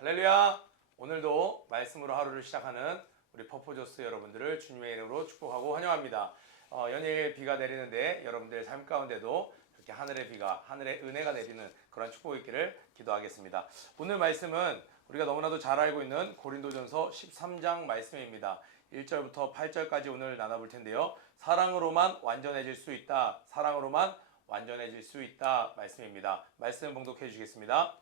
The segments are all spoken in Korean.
할렐루야! 오늘도 말씀으로 하루를 시작하는 우리 퍼포저스 여러분들을 주님의 이름으로 축복하고 환영합니다. 연일 비가 내리는데 여러분들의 삶 가운데도 이렇게 하늘의 비가, 하늘의 은혜가 내리는 그런 축복이 있기를 기도하겠습니다. 오늘 말씀은 우리가 너무나도 잘 알고 있는 고린도전서 13장 말씀입니다. 1절부터 8절까지 오늘 나눠볼 텐데요. 사랑으로만 완전해질 수 있다. 사랑으로만 완전해질 수 있다. 말씀입니다. 말씀 봉독해 주시겠습니다.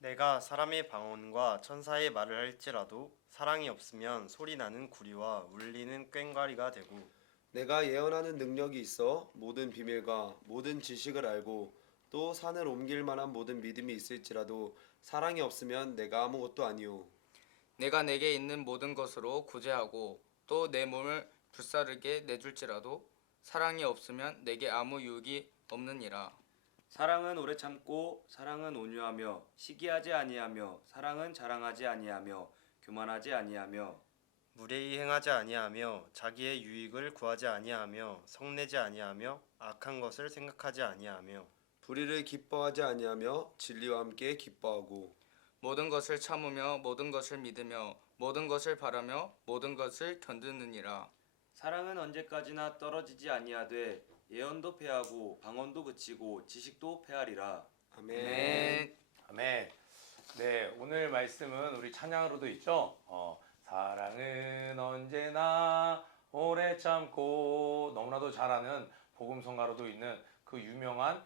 내가 사람의 방언과 천사의 말을 할지라도 사랑이 없으면 소리나는 구리와 울리는 꽹과리가 되고 내가 예언하는 능력이 있어 모든 비밀과 모든 지식을 알고 또 산을 옮길 만한 모든 믿음이 있을지라도 사랑이 없으면 내가 아무것도 아니오. 내가 내게 있는 모든 것으로 구제하고 또 내 몸을 불사르게 내줄지라도 사랑이 없으면 내게 아무 유익이 없느니라. 사랑은 오래 참고 사랑은 온유하며 시기하지 아니하며 사랑은 자랑하지 아니하며 교만하지 아니하며 무례히 행하지 아니하며 자기의 유익을 구하지 아니하며 성내지 아니하며 악한 것을 생각하지 아니하며 불의를 기뻐하지 아니하며 진리와 함께 기뻐하고 모든 것을 참으며 모든 것을 믿으며 모든 것을 바라며 모든 것을 견디느니라. 사랑은 언제까지나 떨어지지 아니하되 예언도 패하고 방언도 그치고 지식도 패하리라. 아멘. 아멘. 네, 오늘 말씀은 우리 찬양으로도 있죠. 사랑은 언제나 오래 참고 너무나도 잘 아는 복음성가로도 있는 그 유명한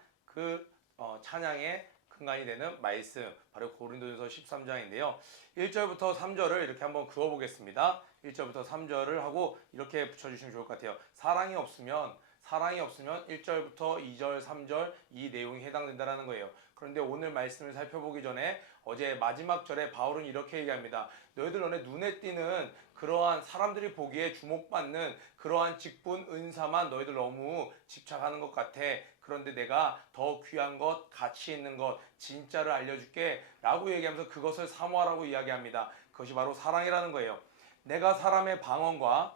찬양의 근간이 되는 말씀, 바로 고린도전서 13장인데요. 1절부터 3절을 이렇게 한번 그어보겠습니다. 1절부터 3절을 하고 이렇게 붙여주시면 좋을 것 같아요. 사랑이 없으면 1절부터 2절, 3절 이 내용이 해당된다는 거예요. 그런데 오늘 말씀을 살펴보기 전에 어제 마지막 절에 바울은 이렇게 얘기합니다. 너희들 눈에 띄는 그러한 사람들이 보기에 주목받는 그러한 직분, 은사만 너희들 너무 집착하는 것 같아. 그런데 내가 더 귀한 것, 가치 있는 것, 진짜를 알려줄게 라고 얘기하면서 그것을 사모하라고 이야기합니다. 그것이 바로 사랑이라는 거예요. 내가 사람의 방언과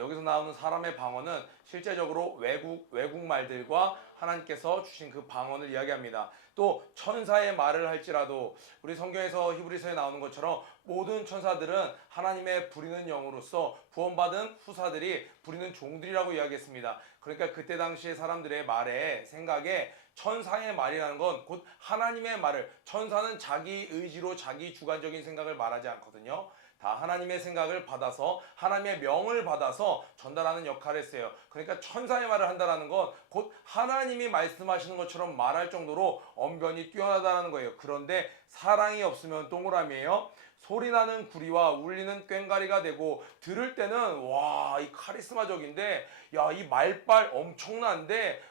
여기서 나오는 사람의 방언은 실제적으로 외국 말들과 하나님께서 주신 그 방언을 이야기합니다. 또 천사의 말을 할지라도 우리 성경에서 히브리서에 나오는 것처럼 모든 천사들은 하나님의 부리는 영으로서 구원받은 후사들이 부리는 종들이라고 이야기했습니다. 그러니까 그때 당시의 사람들의 말에 생각에 천사의 말이라는 건 곧 하나님의 말을, 천사는 자기 의지로 자기 주관적인 생각을 말하지 않거든요. 다 하나님의 생각을 받아서 하나님의 명을 받아서 전달하는 역할을 했어요. 그러니까 천사의 말을 한다는 건 곧 하나님이 말씀하시는 것처럼 말할 정도로 언변이 뛰어나다는 거예요. 그런데 사랑이 없으면 동그라미예요. 소리나는 구리와 울리는 꽹과리가 되고 들을 때는 와, 이 카리스마적인데 야, 이 말빨 엄청난데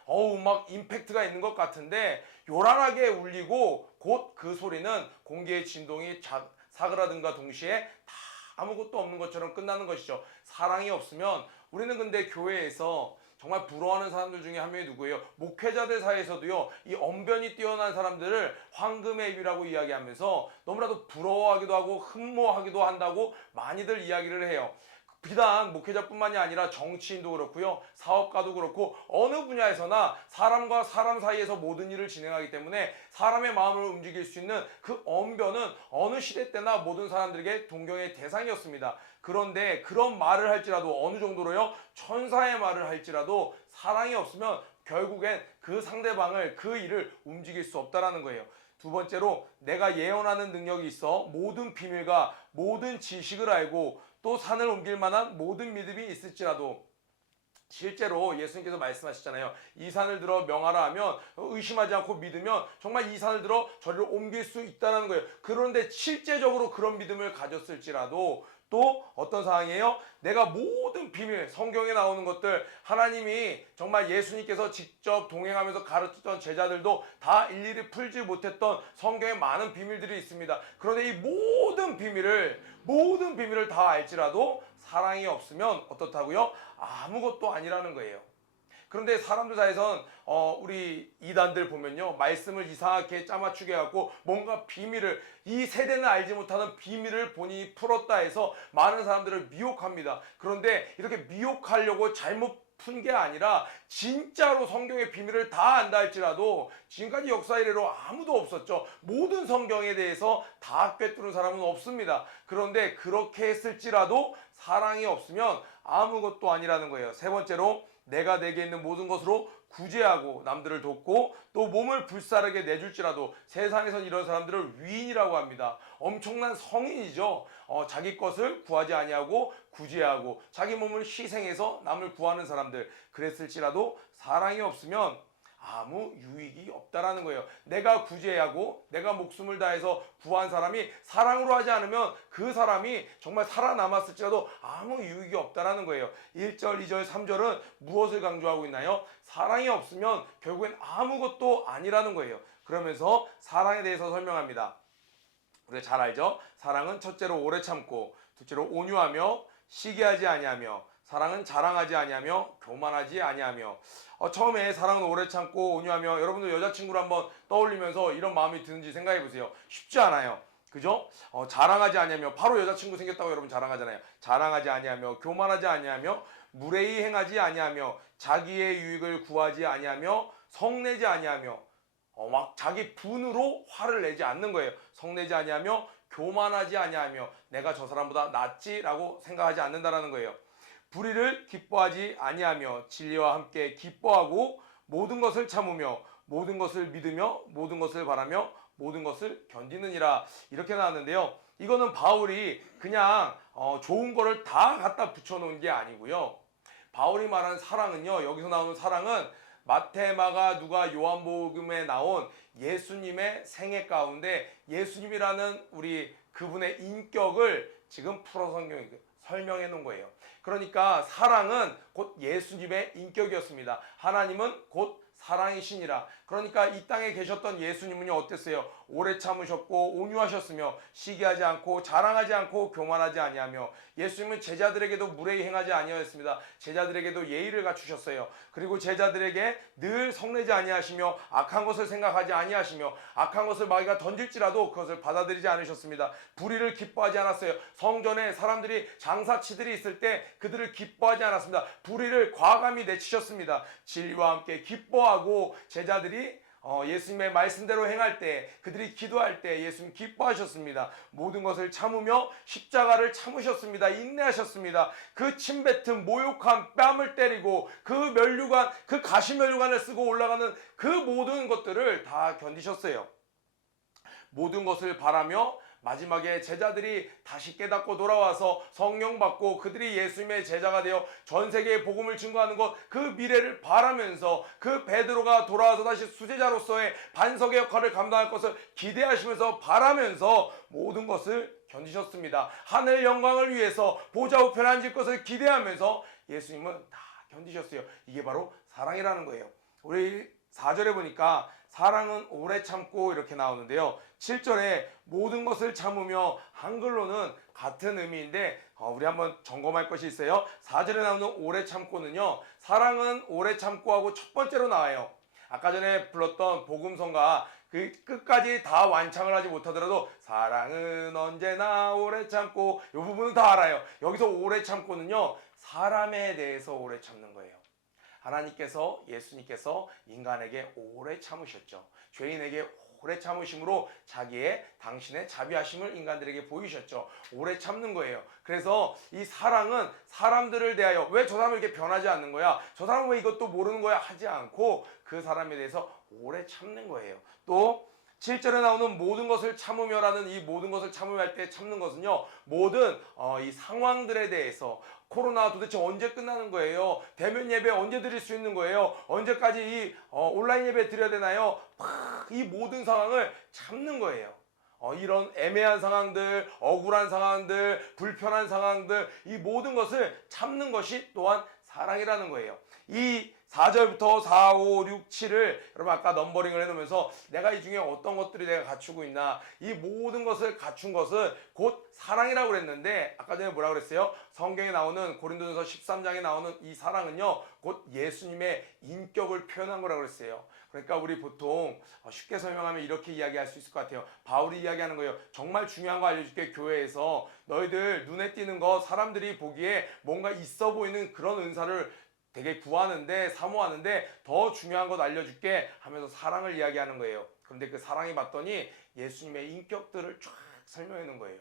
막 임팩트가 있는 것 같은데 요란하게 울리고 곧 그 소리는 공기의 진동이 사그라든가 동시에 다 아무것도 없는 것처럼 끝나는 것이죠. 사랑이 없으면 우리는 근데 교회에서 정말 부러워하는 사람들 중에 한 명이 누구예요? 목회자들 사이에서도요, 이 언변이 뛰어난 사람들을 황금의 입이라고 이야기하면서 너무나도 부러워하기도 하고 흠모하기도 한다고 많이들 이야기를 해요. 비단 목회자뿐만이 아니라 정치인도 그렇고요, 사업가도 그렇고 어느 분야에서나 사람과 사람 사이에서 모든 일을 진행하기 때문에 사람의 마음을 움직일 수 있는 그 언변은 어느 시대 때나 모든 사람들에게 동경의 대상이었습니다. 그런데 그런 말을 할지라도 어느 정도로요, 천사의 말을 할지라도 사랑이 없으면 결국엔 그 상대방을, 그 일을 움직일 수 없다라는 거예요. 두 번째로, 내가 예언하는 능력이 있어 모든 비밀과 모든 지식을 알고 또 산을 옮길 만한 모든 믿음이 있을지라도, 실제로 예수님께서 말씀하셨잖아요. 이 산을 들어 명하라 하면 의심하지 않고 믿으면 정말 이 산을 들어 저리로 옮길 수 있다는 거예요. 그런데 실제적으로 그런 믿음을 가졌을지라도 또 어떤 상황이에요? 내가 모든 비밀, 성경에 나오는 것들, 하나님이 정말 예수님께서 직접 동행하면서 가르쳤던 제자들도 다 일일이 풀지 못했던 성경에 많은 비밀들이 있습니다. 그런데 이 모든 비밀을 다 알지라도 사랑이 없으면 어떻다고요? 아무것도 아니라는 거예요. 그런데 사람들 사이에선 우리 이단들 보면요, 말씀을 이상하게 짜맞추게 해갖고 뭔가 비밀을, 이 세대는 알지 못하는 비밀을 본인이 풀었다 해서 많은 사람들을 미혹합니다. 그런데 이렇게 미혹하려고 잘못 푼 게 아니라 진짜로 성경의 비밀을 다 안다 할지라도 지금까지 역사 이래로 아무도 없었죠. 모든 성경에 대해서 다 꿰뚫은 사람은 없습니다. 그런데 그렇게 했을지라도 사랑이 없으면 아무것도 아니라는 거예요. 세 번째로 내가 내게 있는 모든 것으로 구제하고 남들을 돕고 또 몸을 불사르게 내줄지라도 세상에선 이런 사람들을 위인이라고 합니다. 엄청난 성인이죠. 자기 것을 구하지 아니하고 구제하고 자기 몸을 희생해서 남을 구하는 사람들, 그랬을지라도 사랑이 없으면 아무 유익이 없다라는 거예요. 내가 구제하고 내가 목숨을 다해서 구한 사람이 사랑으로 하지 않으면 그 사람이 정말 살아남았을지라도 아무 유익이 없다라는 거예요. 1절, 2절, 3절은 무엇을 강조하고 있나요? 사랑이 없으면 결국엔 아무것도 아니라는 거예요. 그러면서 사랑에 대해서 설명합니다. 우리가 잘 알죠? 사랑은 첫째로 오래 참고, 둘째로 온유하며 시기하지 아니하며, 사랑은 자랑하지 아니하며 교만하지 아니하며. 처음에 사랑은 오래 참고 온유하며, 여러분들 여자친구를 한번 떠올리면서 이런 마음이 드는지 생각해 보세요. 쉽지 않아요. 그죠? 자랑하지 아니하며, 바로 여자친구 생겼다고 여러분 자랑하잖아요. 자랑하지 아니하며 교만하지 아니하며 무례히 행하지 아니하며 자기의 유익을 구하지 아니하며 성내지 아니하며, 막 자기 분으로 화를 내지 않는 거예요. 성내지 아니하며 교만하지 아니하며 내가 저 사람보다 낫지라고 생각하지 않는다라는 거예요. 불의를 기뻐하지 아니하며 진리와 함께 기뻐하고 모든 것을 참으며 모든 것을 믿으며 모든 것을 바라며 모든 것을 견디느니라, 이렇게 나왔는데요. 이거는 바울이 그냥 좋은 거를 다 갖다 붙여놓은 게 아니고요. 바울이 말한 사랑은요, 여기서 나오는 사랑은 마태, 마가, 누가, 요한복음에 나온 예수님의 생애 가운데 예수님이라는 우리 그분의 인격을 지금 풀어 성경에 설명해 놓은 거예요. 그러니까 사랑은 곧 예수님의 인격이었습니다. 하나님은 곧 사랑이시니라. 그러니까 이 땅에 계셨던 예수님은요, 어땠어요? 오래 참으셨고 온유하셨으며 시기하지 않고 자랑하지 않고 교만하지 아니하며, 예수님은 제자들에게도 무례히 행하지 아니하였습니다. 제자들에게도 예의를 갖추셨어요. 그리고 제자들에게 늘 성내지 아니하시며 악한 것을 생각하지 아니하시며 악한 것을 마귀가 던질지라도 그것을 받아들이지 않으셨습니다. 불의를 기뻐하지 않았어요. 성전에 사람들이 장사치들이 있을 때 그들을 기뻐하지 않았습니다. 불의를 과감히 내치셨습니다. 진리와 함께 기뻐하고 제자들이 예수님의 말씀대로 행할 때, 그들이 기도할 때 예수님 기뻐하셨습니다. 모든 것을 참으며 십자가를 참으셨습니다. 인내하셨습니다. 그 침뱉은 모욕함, 뺨을 때리고 그 면류관, 그 가시면류관을 쓰고 올라가는 그 모든 것들을 다 견디셨어요. 모든 것을 바라며 마지막에 제자들이 다시 깨닫고 돌아와서 성령 받고 그들이 예수님의 제자가 되어 전 세계에 복음을 증거하는 것, 그 미래를 바라면서 그 베드로가 돌아와서 다시 수제자로서의 반석의 역할을 감당할 것을 기대하시면서 바라면서 모든 것을 견디셨습니다. 하늘 영광을 위해서 보좌 우편에 앉을 것을 기대하면서 예수님은 다 견디셨어요. 이게 바로 사랑이라는 거예요. 우리 4절에 보니까 사랑은 오래 참고 이렇게 나오는데요. 7절에 모든 것을 참으며, 한글로는 같은 의미인데 우리 한번 점검할 것이 있어요. 4절에 나오는 오래 참고는요, 사랑은 오래 참고 하고 첫 번째로 나와요. 아까 전에 불렀던 복음성가 그 끝까지 다 완창을 하지 못하더라도 사랑은 언제나 오래 참고, 이 부분은 다 알아요. 여기서 오래 참고는요, 사람에 대해서 오래 참는 거예요. 하나님께서, 예수님께서 인간에게 오래 참으셨죠. 죄인에게 오래 참으심으로 자기의, 당신의 자비하심을 인간들에게 보이셨죠. 오래 참는 거예요. 그래서 이 사랑은 사람들을 대하여, 왜 저 사람은 이렇게 변하지 않는 거야? 저 사람은 왜 이것도 모르는 거야? 하지 않고 그 사람에 대해서 오래 참는 거예요. 또 7절에 나오는 모든 것을 참으며라는 이 모든 것을 참으며 할 때 참는 것은요, 모든 이 상황들에 대해서, 코로나 도대체 언제 끝나는 거예요? 대면 예배 언제 드릴 수 있는 거예요? 언제까지 이 온라인 예배 드려야 되나요? 이 모든 상황을 참는 거예요. 이런 애매한 상황들, 억울한 상황들, 불편한 상황들, 이 모든 것을 참는 것이 또한 사랑이라는 거예요. 이 4절부터 4, 5, 6, 7을 여러분 아까 넘버링을 해놓으면서 내가 이 중에 어떤 것들이 내가 갖추고 있나, 이 모든 것을 갖춘 것은 곧 사랑이라고 그랬는데, 아까 전에 뭐라고 그랬어요? 성경에 나오는 고린도전서 13장에 나오는 이 사랑은요, 곧 예수님의 인격을 표현한 거라고 그랬어요. 그러니까 우리 보통 쉽게 설명하면 이렇게 이야기할 수 있을 것 같아요. 바울이 이야기하는 거예요. 정말 중요한 거 알려줄게. 교회에서 너희들 눈에 띄는 거, 사람들이 보기에 뭔가 있어 보이는 그런 은사를 되게 구하는데 사모하는데 더 중요한 것 알려줄게 하면서 사랑을 이야기하는 거예요. 그런데 그 사랑이 봤더니 예수님의 인격들을 쫙 설명해 놓은 거예요.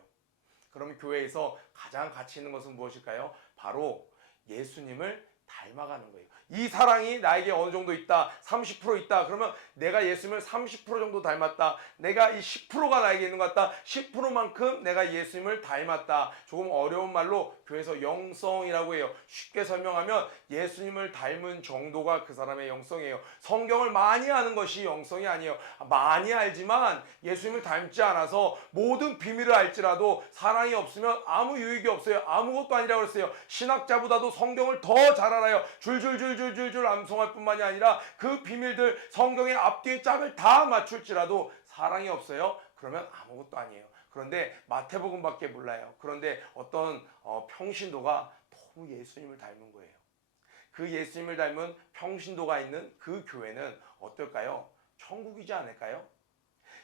그러면 교회에서 가장 가치 있는 것은 무엇일까요? 바로 예수님을 닮아가는 거예요. 이 사랑이 나에게 어느 정도 있다. 30% 있다. 그러면 내가 예수님을 30% 정도 닮았다. 내가 이 10%가 나에게 있는 것 같다. 10%만큼 내가 예수님을 닮았다. 조금 어려운 말로 교회에서 영성이라고 해요. 쉽게 설명하면 예수님을 닮은 정도가 그 사람의 영성이에요. 성경을 많이 아는 것이 영성이 아니에요. 많이 알지만 예수님을 닮지 않아서 모든 비밀을 알지라도 사랑이 없으면 아무 유익이 없어요. 아무것도 아니라고 그랬어요. 신학자보다도 성경을 더 잘 알아요. 줄줄줄줄줄줄 암송할 뿐만이 아니라 그 비밀들 성경의 앞뒤의 짝을 다 맞출지라도 사랑이 없어요. 그러면 아무것도 아니에요. 그런데 마태복음밖에 몰라요. 그런데 어떤 평신도가 너무 예수님을 닮은 거예요. 그 예수님을 닮은 평신도가 있는 그 교회는 어떨까요? 천국이지 않을까요?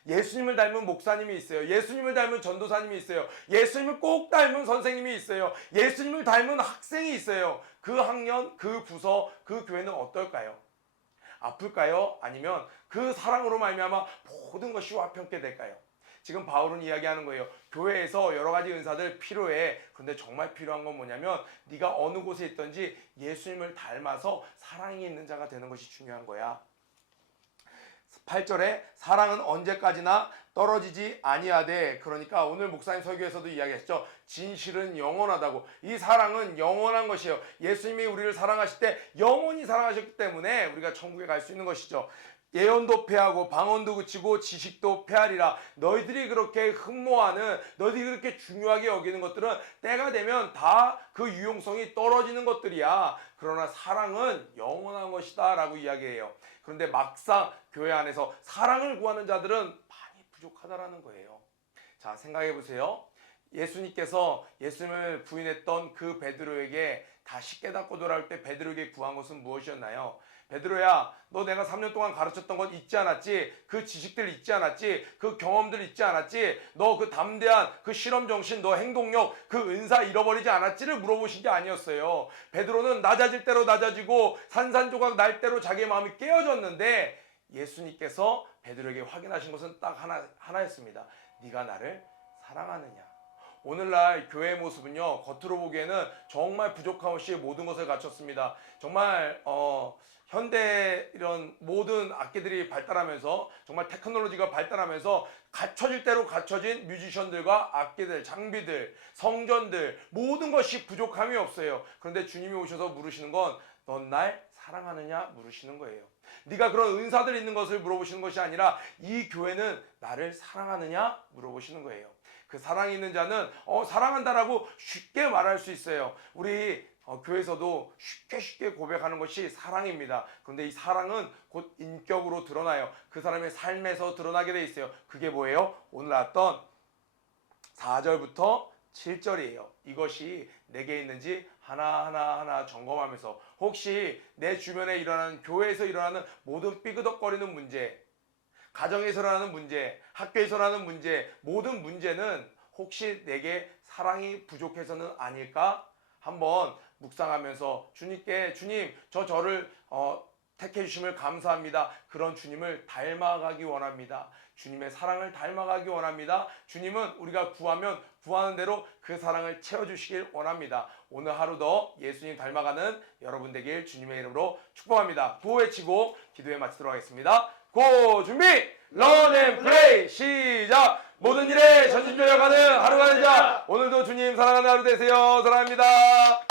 예수님을 닮은 목사님이 있어요. 예수님을 닮은 전도사님이 있어요. 예수님을 꼭 닮은 선생님이 있어요. 예수님을 닮은 학생이 있어요. 그 학년, 그 부서, 그 교회는 어떨까요? 아플까요? 아니면 그 사랑으로 말미암아 모든 것이 화평케 될까요? 지금 바울은 이야기하는 거예요. 교회에서 여러 가지 은사들 필요해. 근데 정말 필요한 건 뭐냐면 네가 어느 곳에 있든지 예수님을 닮아서 사랑이 있는 자가 되는 것이 중요한 거야. 8절에 사랑은 언제까지나 떨어지지 아니하되, 그러니까 오늘 목사님 설교에서도 이야기했죠. 진실은 영원하다고. 이 사랑은 영원한 것이에요. 예수님이 우리를 사랑하실 때 영원히 사랑하셨기 때문에 우리가 천국에 갈 수 있는 것이죠. 예언도 패하고 방언도 그치고 지식도 패하리라. 너희들이 그렇게 흠모하는, 너희들이 그렇게 중요하게 여기는 것들은 때가 되면 다 그 유용성이 떨어지는 것들이야. 그러나 사랑은 영원한 것이다 라고 이야기해요. 그런데 막상 교회 안에서 사랑을 구하는 자들은 많이 부족하다라는 거예요. 자, 생각해 보세요. 예수님께서 예수님을 부인했던 그 베드로에게 다시 깨닫고 돌아올 때 베드로에게 구한 것은 무엇이었나요? 베드로야, 너 내가 3년 동안 가르쳤던 것 잊지 않았지? 그 지식들 잊지 않았지? 그 경험들 잊지 않았지? 너 그 담대한 그 실험 정신, 너 행동력, 그 은사 잃어버리지 않았지를 물어보신 게 아니었어요. 베드로는 낮아질 대로 낮아지고 산산조각 날 대로 자기의 마음이 깨어졌는데 예수님께서 베드로에게 확인하신 것은 딱 하나였습니다. 네가 나를 사랑하느냐? 오늘날 교회의 모습은요, 겉으로 보기에는 정말 부족함 없이 모든 것을 갖췄습니다. 정말 현대 이런 모든 악기들이 발달하면서 정말 테크놀로지가 발달하면서 갖춰질 대로 갖춰진 뮤지션들과 악기들, 장비들, 성전들, 모든 것이 부족함이 없어요. 그런데 주님이 오셔서 물으시는 건 넌 날 사랑하느냐 물으시는 거예요. 네가 그런 은사들 있는 것을 물어보시는 것이 아니라 이 교회는 나를 사랑하느냐 물어보시는 거예요. 그 사랑이 있는 자는 사랑한다라고 쉽게 말할 수 있어요. 우리 교회에서도 쉽게 고백하는 것이 사랑입니다. 그런데 이 사랑은 곧 인격으로 드러나요. 그 사람의 삶에서 드러나게 돼 있어요. 그게 뭐예요? 오늘 나왔던 4절부터 7절이에요. 이것이 내게 있는지 하나하나 점검하면서 혹시 내 주변에 일어나는, 교회에서 일어나는 모든 삐그덕거리는 문제, 가정에서 일어나는 문제, 학교에서 일어나는 문제, 모든 문제는 혹시 내게 사랑이 부족해서는 아닐까? 한번 묵상하면서 주님께, 주님 저를 택해 주심을 감사합니다. 그런 주님을 닮아가기 원합니다. 주님의 사랑을 닮아가기 원합니다. 주님은 우리가 구하면 구하는 대로 그 사랑을 채워주시길 원합니다. 오늘 하루도 예수님 닮아가는 여러분 되길 주님의 이름으로 축복합니다. 구호 외치고 기도에 마치도록 하겠습니다. 고 준비 런 앤 플레이 시작. 모든 일에 전심전력하는 하루가 되자. 오늘도 주님 사랑하는 하루 되세요. 사랑합니다.